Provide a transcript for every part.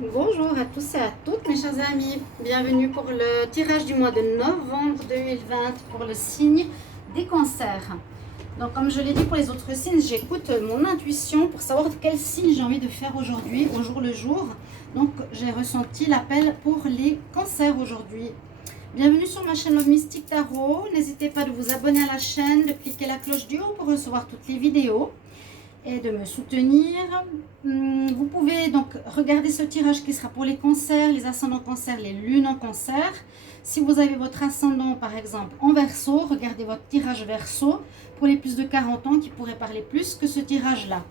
Bonjour à tous et à toutes mes chers amis, bienvenue pour le tirage du mois de novembre 2020 pour le signe des cancers. Donc comme je l'ai dit pour les autres signes, j'écoute mon intuition pour savoir quel signe j'ai envie de faire aujourd'hui, au jour le jour. Donc j'ai ressenti l'appel pour les cancers aujourd'hui. Bienvenue sur ma chaîne Love Mystic Tarot, n'hésitez pas de vous abonner à la chaîne, de cliquer la cloche du haut pour recevoir toutes les vidéos et de me soutenir. Vous pouvez donc regarder ce tirage qui sera pour les cancers, les ascendants cancers, les lunes en cancer. Si vous avez votre ascendant par exemple en verseau, regardez votre tirage verseau pour les plus de 40 ans qui pourrait parler plus que ce tirage là.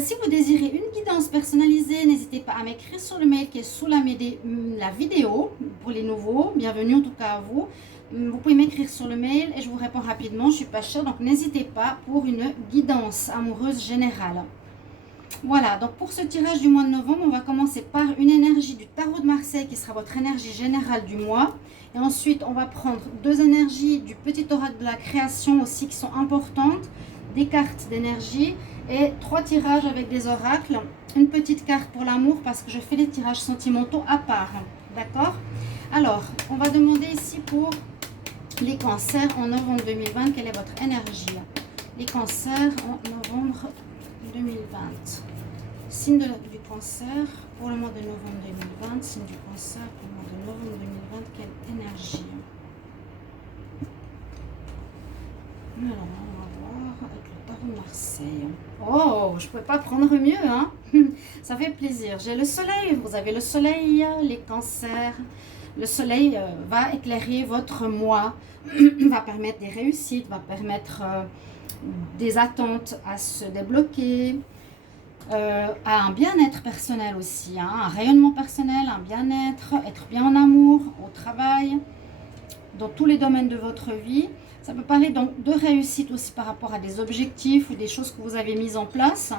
Si vous désirez une guidance personnalisée, n'hésitez pas à m'écrire sur le mail qui est sous la vidéo pour les nouveaux. Bienvenue en tout cas à vous. Vous pouvez m'écrire sur le mail et je vous réponds rapidement. Je ne suis pas chère, donc n'hésitez pas pour une guidance amoureuse générale. Voilà, donc pour ce tirage du mois de novembre, on va commencer par une énergie du tarot de Marseille qui sera votre énergie générale du mois. Et ensuite, on va prendre deux énergies du petit oracle de la création aussi qui sont importantes, des cartes d'énergie et trois tirages avec des oracles. Une petite carte pour l'amour parce que je fais les tirages sentimentaux à part. D'accord? Alors, on va demander ici pour les cancers en novembre 2020, quelle est votre énergie? Les cancers en novembre 2020. Signe du cancer pour le mois de novembre 2020. Signe du cancer pour le mois de novembre 2020. Quelle énergie? Alors, on va voir avec le tarot de Marseille. Oh, je ne pouvais pas prendre mieux, hein? Ça fait plaisir. J'ai le soleil. Vous avez le soleil, les cancers. Le soleil va éclairer votre mois, va permettre des réussites, va permettre des attentes à se débloquer, à un bien-être personnel aussi, hein, un rayonnement personnel, un bien-être, être bien en amour, au travail, dans tous les domaines de votre vie. Ça peut parler donc de réussite aussi par rapport à des objectifs ou des choses que vous avez mises en place.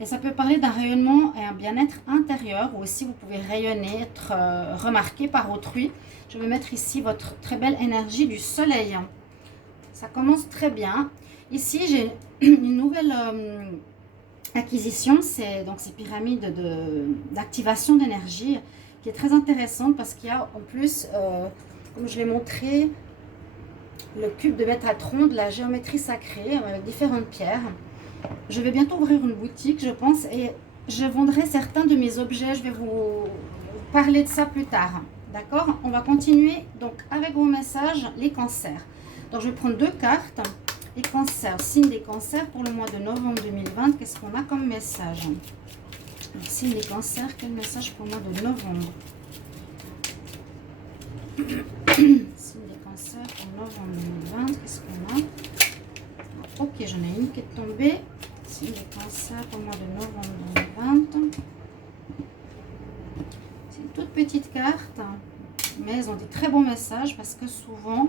Et ça peut parler d'un rayonnement et un bien-être intérieur, ou aussi vous pouvez rayonner, être remarqué par autrui. Je vais mettre ici votre très belle énergie du soleil. Ça commence très bien. Ici, j'ai une nouvelle acquisition, c'est donc ces pyramides d'activation d'énergie qui est très intéressante parce qu'il y a en plus, comme je l'ai montré, le cube de Métatron, de la géométrie sacrée avec différentes pierres. Je vais bientôt ouvrir une boutique, je pense, et je vendrai certains de mes objets. Je vais vous parler de ça plus tard. D'accord? On va continuer donc avec vos messages, les cancers. Donc, je vais prendre deux cartes. Les cancers, signe des cancers pour le mois de novembre 2020. Qu'est-ce qu'on a comme message? Alors, signe des cancers, quel message pour le mois de novembre? Signe des cancers pour novembre 2020. Qu'est-ce qu'on a? Ok, j'en ai une qui est tombée. Signe des cancers pour le mois de novembre 2020. C'est une toute petite carte, mais elles ont des très bons messages parce que souvent,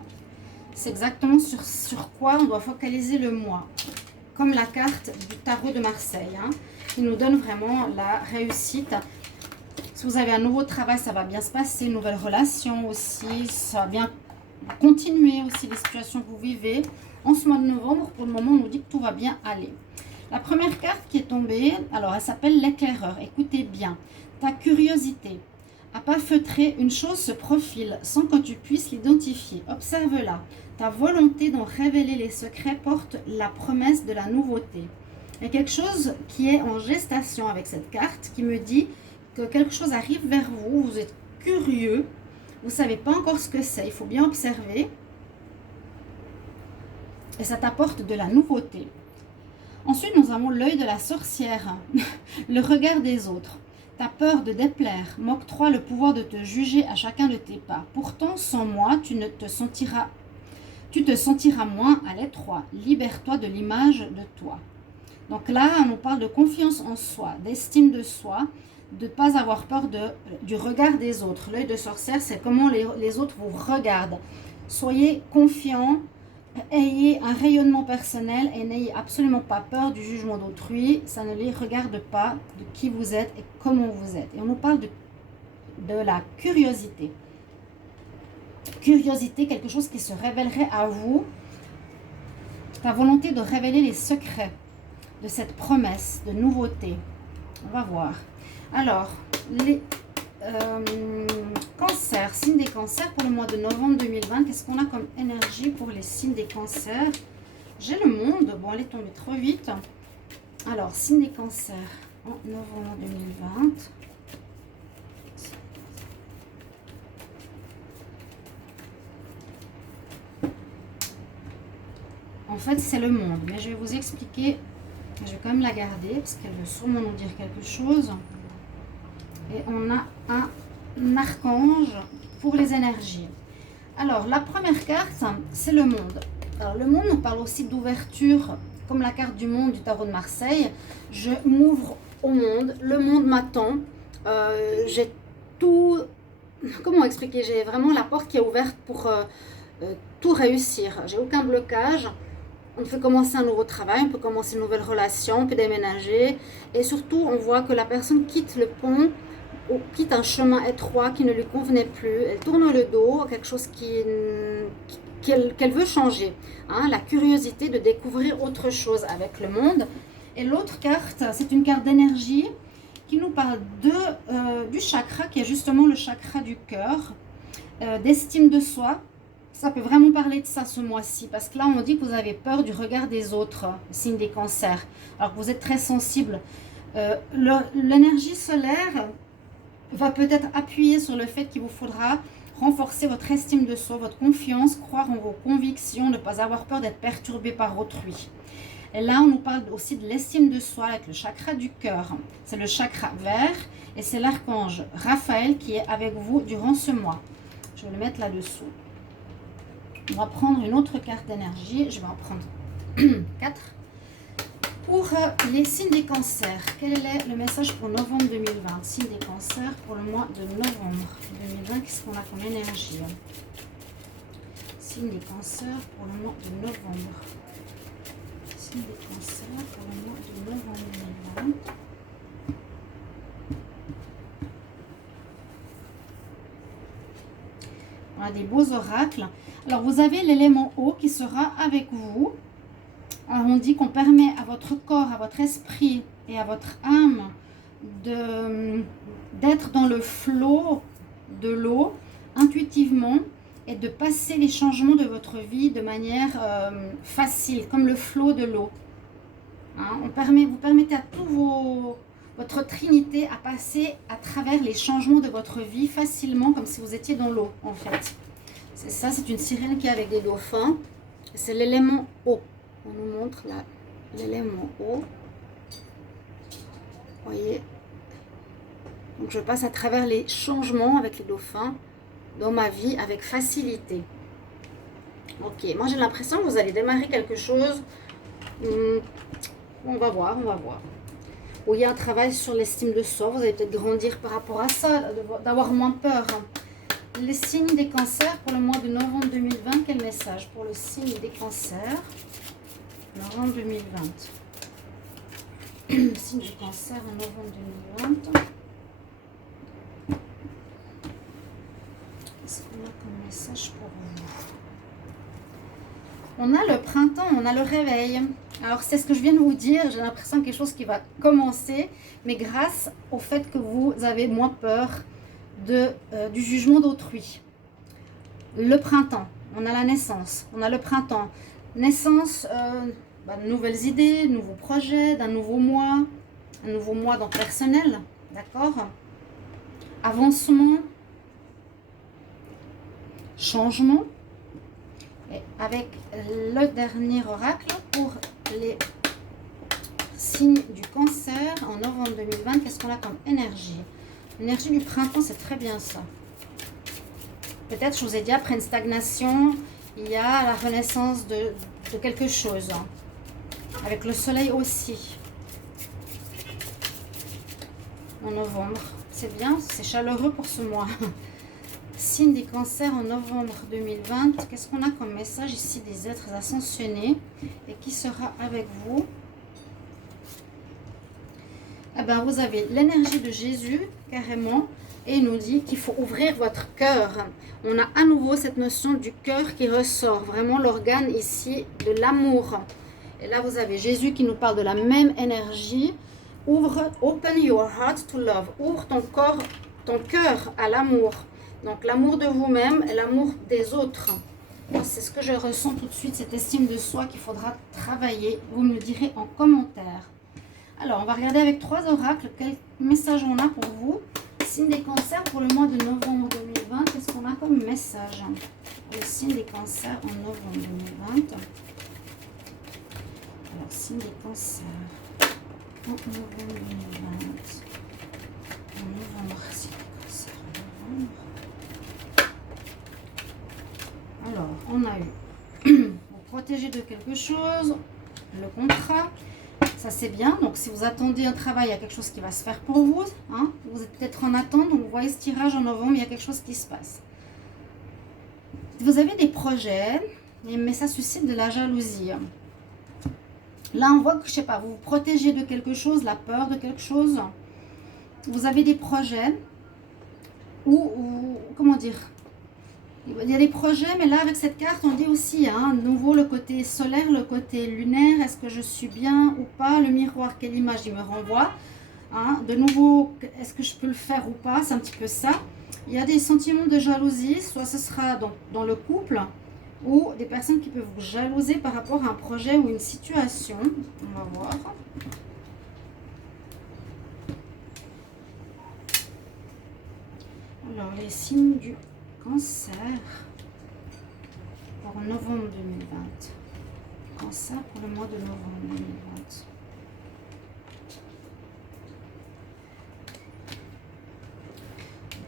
c'est exactement sur quoi on doit focaliser le mois. Comme la carte du tarot de Marseille, hein, qui nous donne vraiment la réussite. Si vous avez un nouveau travail, ça va bien se passer. Une nouvelle relation aussi, ça va bien continuer aussi les situations que vous vivez. En ce mois de novembre, pour le moment, on nous dit que tout va bien aller. La première carte qui est tombée, alors elle s'appelle l'éclaireur. Écoutez bien, ta curiosité. À pas feutrer, une chose se profile sans que tu puisses l'identifier. Observe-la. Ta volonté d'en révéler les secrets porte la promesse de la nouveauté. Il y a quelque chose qui est en gestation avec cette carte qui me dit que quelque chose arrive vers vous. Vous êtes curieux. Vous ne savez pas encore ce que c'est. Il faut bien observer. Et ça t'apporte de la nouveauté. Ensuite, nous avons l'œil de la sorcière, le regard des autres. Ta peur de déplaire m'octroie le pouvoir de te juger à chacun de tes pas. Pourtant, sans moi, tu te sentiras moins à l'étroit. Libère-toi de l'image de toi. Donc là, on nous parle de confiance en soi, d'estime de soi, de ne pas avoir peur du regard des autres. L'œil de sorcière, c'est comment les autres vous regardent. Soyez confiants. Ayez un rayonnement personnel et n'ayez absolument pas peur du jugement d'autrui. Ça ne les regarde pas de qui vous êtes et comment vous êtes. Et on nous parle de la curiosité. Curiosité, quelque chose qui se révélerait à vous. Ta volonté de révéler les secrets de cette promesse de nouveauté. On va voir. Alors, les cancers, signes des cancers pour le mois de novembre 2020. Qu'est-ce qu'on a comme énergie pour les signes des cancers? J'ai le monde. Bon, elle est tombée trop vite. Alors, signes des cancers en novembre 2020. En fait, c'est le monde. Mais je vais vous expliquer. Je vais quand même la garder parce qu'elle veut sûrement nous dire quelque chose. Et on a un archange pour les énergies. Alors, la première carte, c'est le monde. Alors, le monde nous parle aussi d'ouverture, comme la carte du monde du tarot de Marseille. Je m'ouvre au monde, le monde m'attend. J'ai tout... Comment expliquer? J'ai vraiment la porte qui est ouverte pour tout réussir. J'ai aucun blocage. On peut commencer un nouveau travail, on peut commencer une nouvelle relation, on peut déménager. Et surtout, on voit que la personne quitte le pont ou quitte un chemin étroit qui ne lui convenait plus. Elle tourne le dos à quelque chose qu'elle veut changer. Hein, la curiosité de découvrir autre chose avec le monde. Et l'autre carte, c'est une carte d'énergie qui nous parle du chakra, qui est justement le chakra du cœur, d'estime de soi. Ça peut vraiment parler de ça ce mois-ci, parce que là, on dit que vous avez peur du regard des autres, signe des cancers, alors que vous êtes très sensible. L'énergie solaire va peut-être appuyer sur le fait qu'il vous faudra renforcer votre estime de soi, votre confiance, croire en vos convictions, ne pas avoir peur d'être perturbé par autrui. Et là, on nous parle aussi de l'estime de soi avec le chakra du cœur. C'est le chakra vert et c'est l'archange Raphaël qui est avec vous durant ce mois. Je vais le mettre là-dessous. On va prendre une autre carte d'énergie. Je vais en prendre 4. Pour les signes des cancers, quel est le message pour novembre 2020? Signes des cancers pour le mois de novembre 2020, qu'est-ce qu'on a comme énergie? Signes des cancers pour le mois de novembre. Signes des cancers pour le mois de novembre 2020. On a des beaux oracles. Alors, vous avez l'élément eau qui sera avec vous. Alors, on dit qu'on permet à votre corps, à votre esprit et à votre âme d'être dans le flot de l'eau intuitivement et de passer les changements de votre vie de manière facile, comme le flot de l'eau. Hein, vous permettez à votre trinité à passer à travers les changements de votre vie facilement, comme si vous étiez dans l'eau en fait. C'est ça, c'est une sirène qui est avec des dauphins. C'est l'élément eau. On nous montre là l'élément eau. Vous voyez? Donc je passe à travers les changements avec les dauphins dans ma vie avec facilité. Ok, moi j'ai l'impression que vous allez démarrer quelque chose. On va voir, on va voir. Où il y a un travail sur l'estime de soi. Vous allez peut-être grandir par rapport à ça, d'avoir moins peur. Les signes des cancers pour le mois de novembre 2020. Quel message pour le signe des cancers? Novembre 2020. Signe du cancer en novembre 2020. Qu'est-ce qu'on a comme message pour vous? On a le printemps, on a le réveil. Alors c'est ce que je viens de vous dire, j'ai l'impression que quelque chose qui va commencer, mais grâce au fait que vous avez moins peur du jugement d'autrui. Le printemps, on a la naissance, on a le printemps. Naissance, de nouvelles idées, de nouveaux projets, d'un nouveau mois, un nouveau mois dans le personnel, d'accord? Avancement, changement. Et avec le dernier oracle pour les signes du cancer en novembre 2020, qu'est-ce qu'on a comme énergie? L'énergie du printemps, c'est très bien ça. Peut-être, je vous ai dit, après une stagnation, il y a la renaissance de quelque chose. Avec le soleil aussi. En novembre. C'est bien, c'est chaleureux pour ce mois. Signe des cancers en novembre 2020. Qu'est-ce qu'on a comme message ici des êtres ascensionnés? Et qui sera avec vous? Eh bien, vous avez l'énergie de Jésus, carrément. Et il nous dit qu'il faut ouvrir votre cœur. On a à nouveau cette notion du cœur qui ressort. Vraiment l'organe ici de l'amour. Et là, vous avez Jésus qui nous parle de la même énergie. open your heart to love. Ouvre ton cœur à l'amour. Donc l'amour de vous-même et l'amour des autres. C'est ce que je ressens tout de suite, cette estime de soi qu'il faudra travailler. Vous me le direz en commentaire. Alors, on va regarder avec 3 oracles quel message on a pour vous. Signe des cancers pour le mois de novembre 2020. Qu'est-ce qu'on a comme message? Le signe des cancers en novembre 2020. Alors, signe des cancers en novembre 2020. En novembre, signe des cancers en novembre. Alors, on a eu vous protéger de quelque chose, le contrat, ça c'est bien. Donc, si vous attendez un travail, il y a quelque chose qui va se faire pour vous. Hein. Vous êtes peut-être en attente, donc vous voyez ce tirage en novembre, il y a quelque chose qui se passe. Vous avez des projets, mais ça suscite de la jalousie. Là, on voit que, je sais pas, vous vous protégez de quelque chose, la peur de quelque chose. Vous avez des projets ou comment dire, il y a des projets, mais là, avec cette carte, on dit aussi, hein, nouveau, le côté solaire, le côté lunaire. Est-ce que je suis bien ou pas? Le miroir, quelle image il me renvoie? Hein, de nouveau, est-ce que je peux le faire ou pas? C'est un petit peu ça. Il y a des sentiments de jalousie, soit ce sera dans le couple, ou des personnes qui peuvent vous jalouser par rapport à un projet ou une situation. On va voir. Alors, les signes du Cancer pour novembre 2020. Cancer pour le mois de novembre 2020.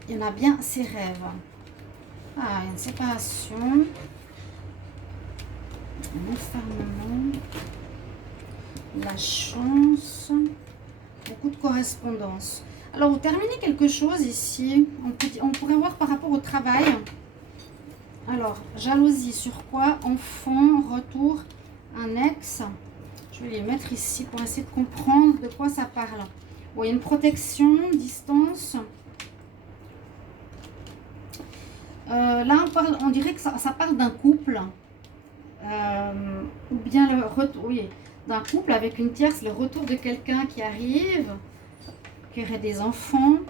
Il y en a bien ces rêves. Ah, une séparation. Un enfermement. La chance. Beaucoup de correspondance. Alors, vous terminez quelque chose ici. On pourrait voir par rapport au travail. Alors, jalousie sur quoi? Enfant, retour, un ex. Je vais les mettre ici pour essayer de comprendre de quoi ça parle. Bon, il y a une protection, distance. Là, on dirait que ça parle d'un couple. Ou bien le retour, oui, d'un couple avec une tierce, le retour de quelqu'un qui arrive. Qui aurait des enfants.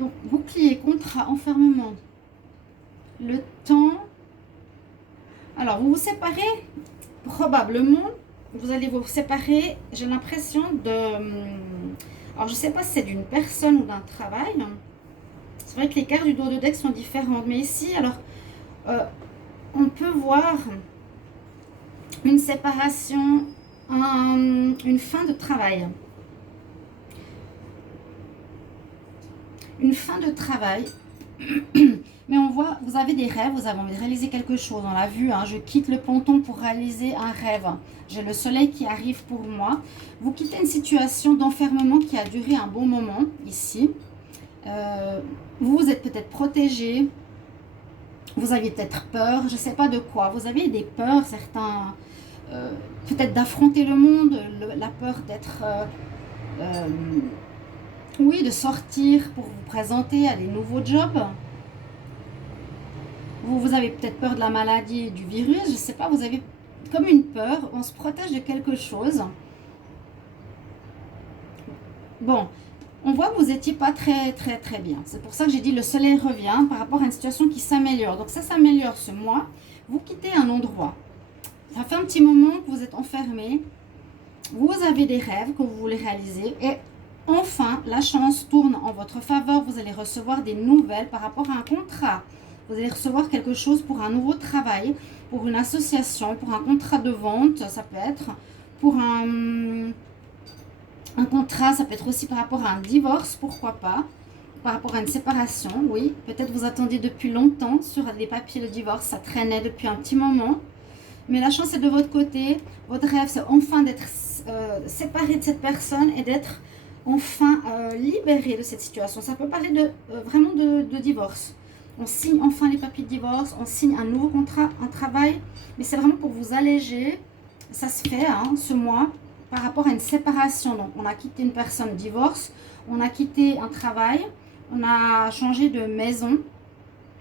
Donc, bouclier, contrat, enfermement. Le temps. Alors, vous vous séparez. Probablement, vous allez vous séparer. J'ai l'impression de... Alors, je ne sais pas si c'est d'une personne ou d'un travail. C'est vrai que les cartes du dos de deck sont différentes. Mais ici, alors, on peut voir une séparation... une fin de travail. Une fin de travail. Mais on voit, vous avez des rêves, vous avez envie de réaliser quelque chose. On l'a vu, hein, je quitte le ponton pour réaliser un rêve. J'ai le soleil qui arrive pour moi. Vous quittez une situation d'enfermement qui a duré un bon moment, ici. Vous êtes peut-être protégé. Vous aviez peut-être peur, je ne sais pas de quoi. Vous avez des peurs, certains... peut-être d'affronter le monde, la peur d'être, oui, de sortir pour vous présenter à des nouveaux jobs. Vous avez peut-être peur de la maladie, du virus, je ne sais pas, vous avez comme une peur, on se protège de quelque chose. Bon, on voit que vous n'étiez pas très bien. C'est pour ça que j'ai dit le soleil revient par rapport à une situation qui s'améliore. Donc ça s'améliore ce mois. Vous quittez un endroit. Ça fait un petit moment que vous êtes enfermé, vous avez des rêves que vous voulez réaliser et enfin, la chance tourne en votre faveur. Vous allez recevoir des nouvelles par rapport à un contrat. Vous allez recevoir quelque chose pour un nouveau travail, pour une association, pour un contrat de vente, ça peut être, pour un contrat, ça peut être aussi par rapport à un divorce, pourquoi pas, par rapport à une séparation, oui. Peut-être vous attendiez depuis longtemps sur les papiers de divorce, ça traînait depuis un petit moment. Mais la chance est de votre côté. Votre rêve, c'est enfin d'être séparé de cette personne et d'être enfin libéré de cette situation. Ça peut parler de vraiment de divorce. On signe enfin les papiers de divorce, on signe un nouveau contrat, un travail. Mais c'est vraiment pour vous alléger. Ça se fait hein, ce mois par rapport à une séparation. Donc, on a quitté une personne divorce, on a quitté un travail, on a changé de maison,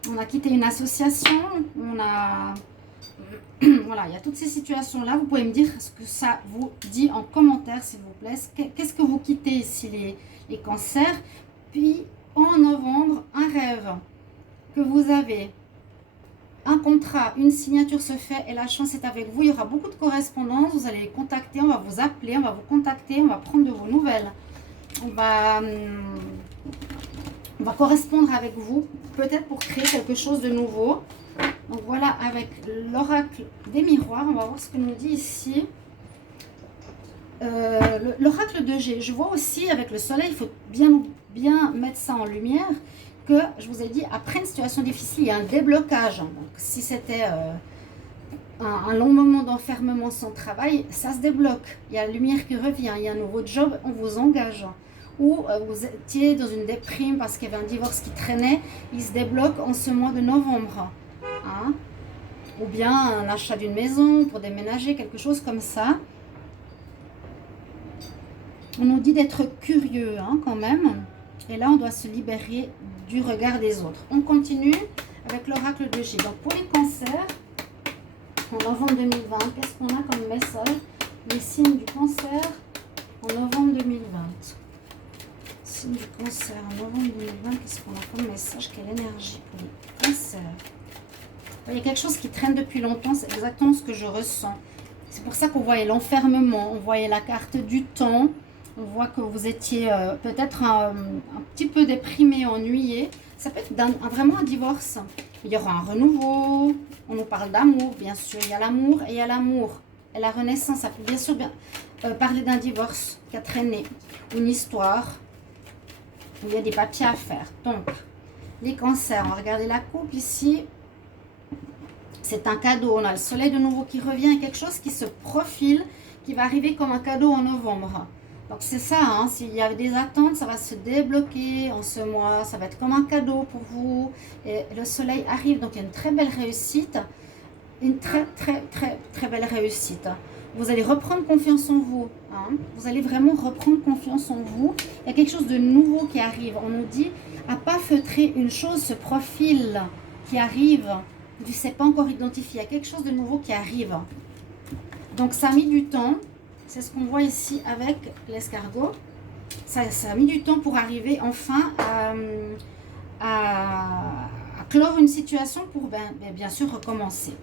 on a quitté une association, on a... Voilà, il y a toutes ces situations-là. Vous pouvez me dire ce que ça vous dit en commentaire, s'il vous plaît. Qu'est-ce que vous quittez ici, les cancers? Puis, en novembre, un rêve que vous avez, un contrat, une signature se fait et la chance est avec vous. Il y aura beaucoup de correspondance. Vous allez les contacter, on va vous appeler, on va vous contacter, on va prendre de vos nouvelles. On va correspondre avec vous, peut-être pour créer quelque chose de nouveau. Donc voilà, avec l'oracle des miroirs, on va voir ce que nous dit ici. L'oracle de G. Je vois aussi avec le soleil, il faut bien mettre ça en lumière, que je vous ai dit, après une situation difficile, il y a un déblocage. Donc si c'était un long moment d'enfermement sans travail, ça se débloque. Il y a la lumière qui revient, il y a un nouveau job, on vous engage. Ou vous étiez dans une déprime parce qu'il y avait un divorce qui traînait, il se débloque en ce mois de novembre. Hein? Ou bien un achat d'une maison pour déménager, quelque chose comme ça. On nous dit d'être curieux hein, quand même. Et là, on doit se libérer du regard des autres. On continue avec l'oracle de G. Donc, pour les cancers, en novembre 2020, qu'est-ce qu'on a comme message? Les signes du cancer en novembre 2020. Signe du cancer en novembre 2020, qu'est-ce qu'on a comme message? Quelle énergie pour les cancers? Il y a quelque chose qui traîne depuis longtemps, c'est exactement ce que je ressens. C'est pour ça qu'on voyait l'enfermement, on voyait la carte du temps. On voit que vous étiez peut-être un petit peu déprimé, ennuyé. Ça peut être vraiment un divorce. Il y aura un renouveau. On nous parle d'amour, bien sûr. Il y a l'amour et il y a l'amour. Et la renaissance, ça peut bien sûr parler d'un divorce qui a traîné. Une histoire où il y a des papiers à faire. Donc, les cancers. On va regarder la coupe ici. C'est un cadeau. On a le soleil de nouveau qui revient. Et quelque chose qui se profile, qui va arriver comme un cadeau en novembre. Donc c'est ça, hein, s'il y avait des attentes, ça va se débloquer en ce mois, ça va être comme un cadeau pour vous. Et le soleil arrive, donc il y a une très belle réussite, une très belle réussite. Vous allez reprendre confiance en vous, hein, vous allez vraiment reprendre confiance en vous. Il y a quelque chose de nouveau qui arrive, on nous dit, à pas feutrer une chose, ce profil qui arrive, tu ne sais pas encore identifier, il y a quelque chose de nouveau qui arrive. Donc ça a mis du temps. C'est ce qu'on voit ici avec l'escargot. Ça a mis du temps pour arriver enfin à clore une situation pour bien sûr recommencer.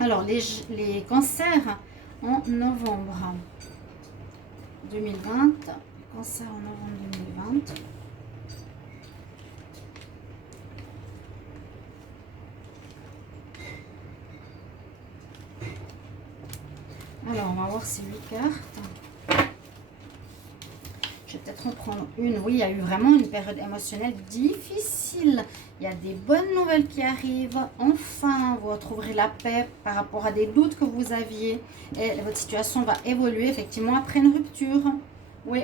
Alors, les cancers en novembre 2020. Cancer en novembre 2020. Alors, on va voir ces 8 cartes. Je vais peut-être en prendre une. Oui, il y a eu vraiment une période émotionnelle difficile. Il y a des bonnes nouvelles qui arrivent. Enfin, vous retrouverez la paix par rapport à des doutes que vous aviez. Et votre situation va évoluer effectivement après une rupture. Oui.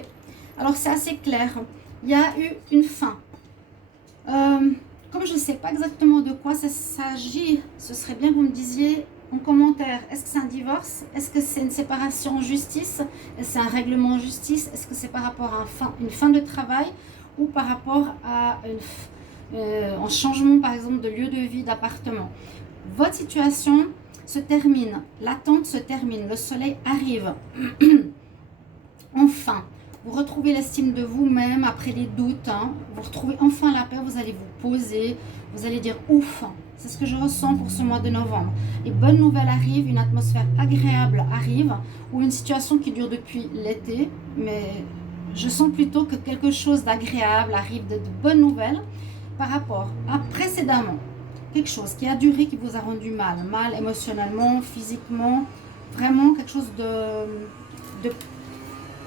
Alors, c'est assez clair. Il y a eu une fin. Comme je ne sais pas exactement de quoi ça s'agit, ce serait bien que vous me disiez en commentaire, est-ce que c'est un divorce? Est-ce que c'est une séparation en justice? Est-ce que c'est un règlement en justice? Est-ce que c'est par rapport à une fin de travail? Ou par rapport à un changement, par exemple, de lieu de vie, d'appartement? Votre situation se termine, l'attente se termine, le soleil arrive. Enfin, vous retrouvez l'estime de vous-même après les doutes. Hein. Vous retrouvez enfin la paix, vous allez vous poser, vous allez dire ouf. C'est ce que je ressens pour ce mois de novembre. Les bonnes nouvelles arrivent, une atmosphère agréable arrive, ou une situation qui dure depuis l'été, mais je sens plutôt que quelque chose d'agréable arrive, de bonnes nouvelles par rapport à précédemment. Quelque chose qui a duré, qui vous a rendu mal émotionnellement, physiquement, vraiment quelque chose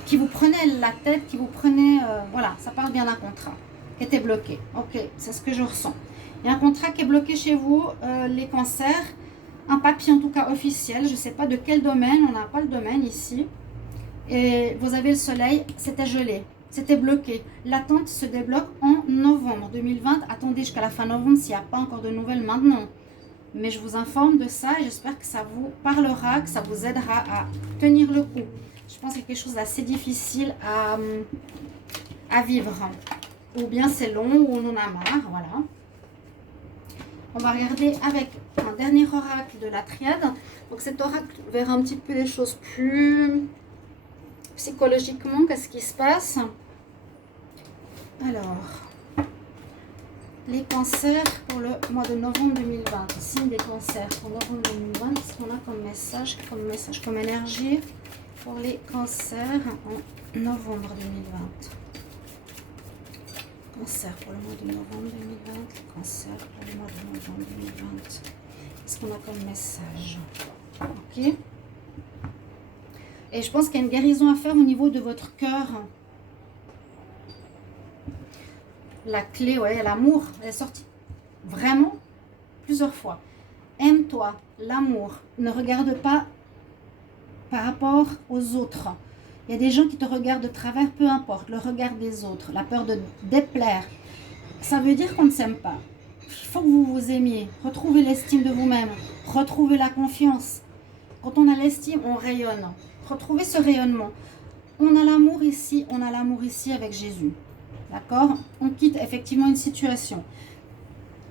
qui vous prenait la tête, qui vous prenait, voilà, ça parle bien d'un contrat qui était bloqué. Ok, c'est ce que je ressens. Il y a un contrat qui est bloqué chez vous, les cancers, un papier en tout cas officiel, je ne sais pas de quel domaine, on n'a pas le domaine ici. Et vous avez le soleil, c'était gelé, c'était bloqué. L'attente se débloque en novembre 2020. Attendez jusqu'à la fin novembre s'il n'y a pas encore de nouvelles maintenant. Mais je vous informe de ça et j'espère que ça vous parlera, que ça vous aidera à tenir le coup. Je pense que c'est quelque chose d'assez difficile à vivre. Ou bien c'est long, ou on en a marre, voilà. On va regarder avec un dernier oracle de la triade. Donc cet oracle verra un petit peu les choses plus psychologiquement, qu'est-ce qui se passe. Alors, les cancers pour le mois de novembre 2020. Signe des cancers pour novembre 2020. Qu'est-ce qu'on a comme message, comme énergie pour les cancers en novembre 2020. Cancer pour le mois de novembre 2020. Cancer pour le mois de novembre 2020. Qu'est-ce qu'on a comme message? Ok. Et je pense qu'il y a une guérison à faire au niveau de votre cœur. La clé, ouais, l'amour, elle est sortie vraiment plusieurs fois. Aime-toi, l'amour. Ne regarde pas par rapport aux autres. Il y a des gens qui te regardent de travers, peu importe, le regard des autres, la peur de déplaire. Ça veut dire qu'on ne s'aime pas. Il faut que vous vous aimiez. Retrouvez l'estime de vous-même. Retrouvez la confiance. Quand on a l'estime, on rayonne. Retrouvez ce rayonnement. On a l'amour ici, on a l'amour ici avec Jésus. D'accord? On quitte effectivement une situation.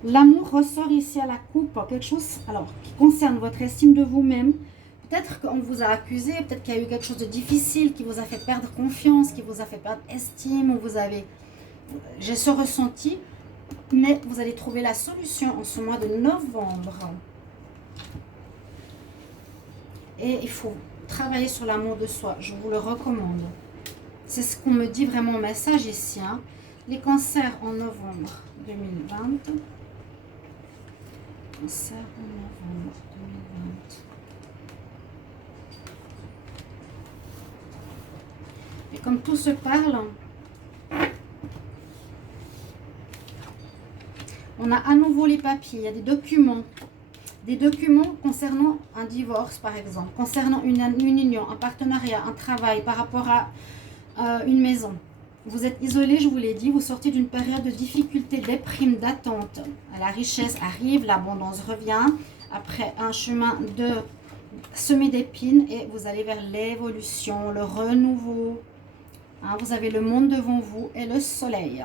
L'amour ressort ici à la coupe, quelque chose alors, qui concerne votre estime de vous-même. Peut-être qu'on vous a accusé, peut-être qu'il y a eu quelque chose de difficile qui vous a fait perdre confiance, qui vous a fait perdre estime, ou vous avez... J'ai ce ressenti, mais vous allez trouver la solution en ce mois de novembre. Et il faut travailler sur l'amour de soi, je vous le recommande. C'est ce qu'on me dit vraiment au message ici. Hein. Les cancers en novembre 2020. Cancer en novembre 2020. Et comme tout se parle, on a à nouveau les papiers, il y a des documents. Des documents concernant un divorce, par exemple, concernant une union, un partenariat, un travail, par rapport à une maison. Vous êtes isolé, je vous l'ai dit, vous sortez d'une période de difficulté, déprime, d'attente. La richesse arrive, l'abondance revient, après un chemin de semer d'épines, et vous allez vers l'évolution, le renouveau. Hein, vous avez le monde devant vous et le soleil.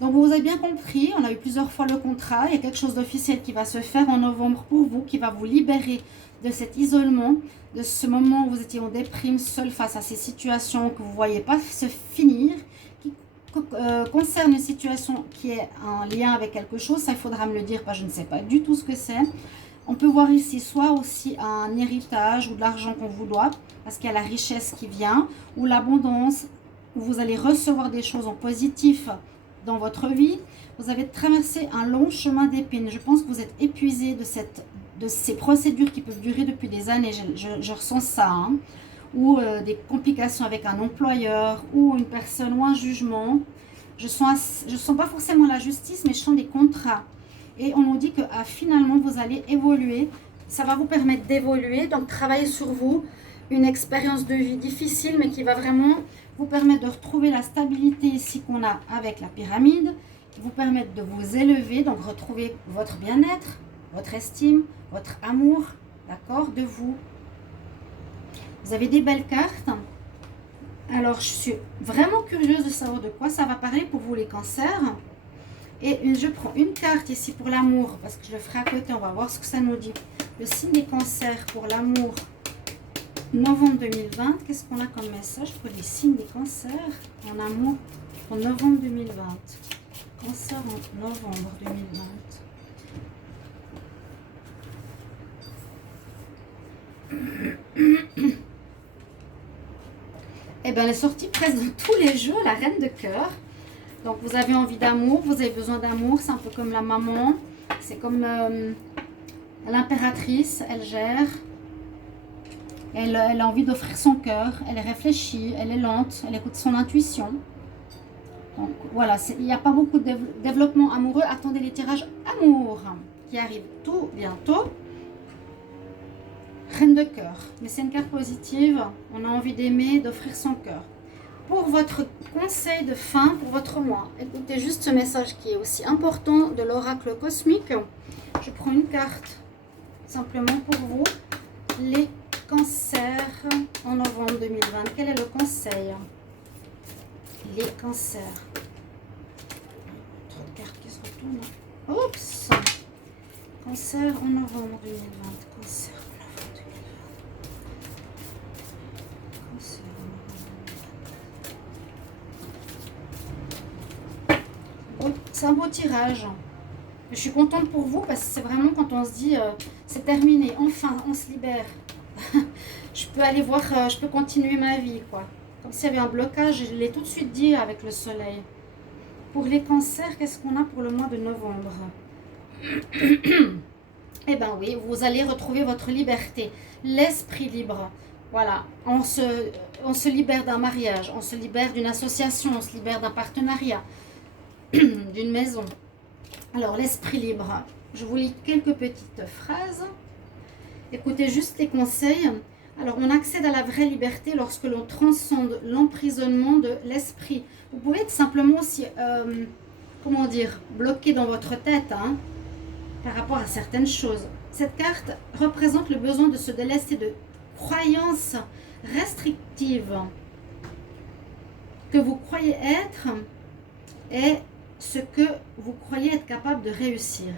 Donc vous avez bien compris, on a eu plusieurs fois le contrat, il y a quelque chose d'officiel qui va se faire en novembre pour vous, qui va vous libérer de cet isolement, de ce moment où vous étiez en déprime, seul face à ces situations que vous ne voyez pas se finir, qui concerne une situation qui est en lien avec quelque chose. Ça, il faudra me le dire, parce que je ne sais pas du tout ce que c'est. On peut voir ici soit aussi un héritage ou de l'argent qu'on vous doit, parce qu'il y a la richesse qui vient, ou l'abondance, où vous allez recevoir des choses en positif dans votre vie. Vous avez traversé un long chemin d'épines. Je pense que vous êtes épuisé de ces procédures qui peuvent durer depuis des années. Je ressens ça. Hein. Ou des complications avec un employeur, ou une personne, ou un jugement. Je sens pas forcément la justice, mais je sens des contrats. Et on nous dit que finalement, vous allez évoluer. Ça va vous permettre d'évoluer, donc travailler sur vous. Une expérience de vie difficile, mais qui va vraiment vous permettre de retrouver la stabilité ici qu'on a avec la pyramide, qui vous permettre de vous élever, donc retrouver votre bien-être, votre estime, votre amour, d'accord, de vous. Vous avez des belles cartes. Alors, je suis vraiment curieuse de savoir de quoi ça va parler pour vous les cancers. Et je prends une carte ici pour l'amour, parce que je le ferai à côté, on va voir ce que ça nous dit. Le signe des cancers pour l'amour. Novembre 2020, qu'est-ce qu'on a comme message pour les signes des cancers en amour pour novembre 2020? Cancer en novembre 2020. Eh bien, elle est sortie presque dans tous les jeux, la reine de cœur. Donc, vous avez envie d'amour, vous avez besoin d'amour, c'est un peu comme la maman, c'est comme l'impératrice, elle gère. Elle a envie d'offrir son cœur, elle est réfléchie, elle est lente, elle écoute son intuition. Donc voilà, il n'y a pas beaucoup de développement amoureux. Attendez les tirages amour qui arrivent tout bientôt. Reine de cœur, mais c'est une carte positive. On a envie d'aimer, d'offrir son cœur. Pour votre conseil de fin, pour votre mois, écoutez juste ce message qui est aussi important de l'oracle cosmique. Je prends une carte simplement pour vous. Les cancers en novembre 2020. Quel est le conseil? Les cancers. Trop de cartes qui se retournent. Oups. Cancer en novembre 2020. Cancer en novembre 2020. Cancer en novembre 2020. C'est un beau tirage. Je suis contente pour vous parce que c'est vraiment quand on se dit c'est terminé, enfin on se libère. Je peux aller voir, je peux continuer ma vie, quoi. Comme s'il y avait un blocage, je l'ai tout de suite dit avec le soleil. Pour les cancers, qu'est-ce qu'on a pour le mois de novembre? Eh bien oui, vous allez retrouver votre liberté, l'esprit libre. Voilà, on se libère d'un mariage, on se libère d'une association, on se libère d'un partenariat, d'une maison. Alors, l'esprit libre, je vous lis quelques petites phrases. Écoutez juste les conseils. Alors, on accède à la vraie liberté lorsque l'on transcende l'emprisonnement de l'esprit. Vous pouvez être simplement aussi, comment dire, bloqué dans votre tête par rapport à certaines choses. Cette carte représente le besoin de se délester de croyances restrictives que vous croyez être et ce que vous croyez être capable de réussir.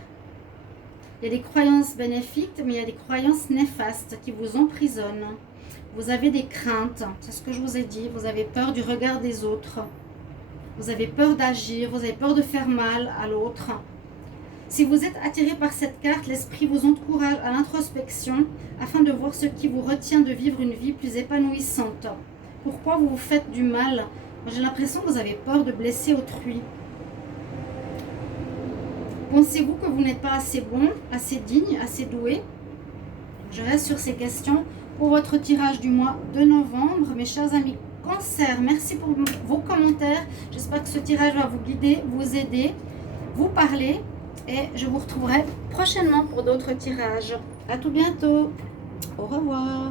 Il y a des croyances bénéfiques, mais il y a des croyances néfastes qui vous emprisonnent. Vous avez des craintes, c'est ce que je vous ai dit. Vous avez peur du regard des autres. Vous avez peur d'agir, vous avez peur de faire mal à l'autre. Si vous êtes attiré par cette carte, l'esprit vous encourage à l'introspection afin de voir ce qui vous retient de vivre une vie plus épanouissante. Pourquoi vous vous faites du mal? J'ai l'impression que vous avez peur de blesser autrui. Pensez-vous que vous n'êtes pas assez bon, assez digne, assez doué? Je reste sur ces questions pour votre tirage du mois de novembre. Mes chers amis Cancer, merci pour vos commentaires. J'espère que ce tirage va vous guider, vous aider, vous parler. Et je vous retrouverai prochainement pour d'autres tirages. À tout bientôt. Au revoir.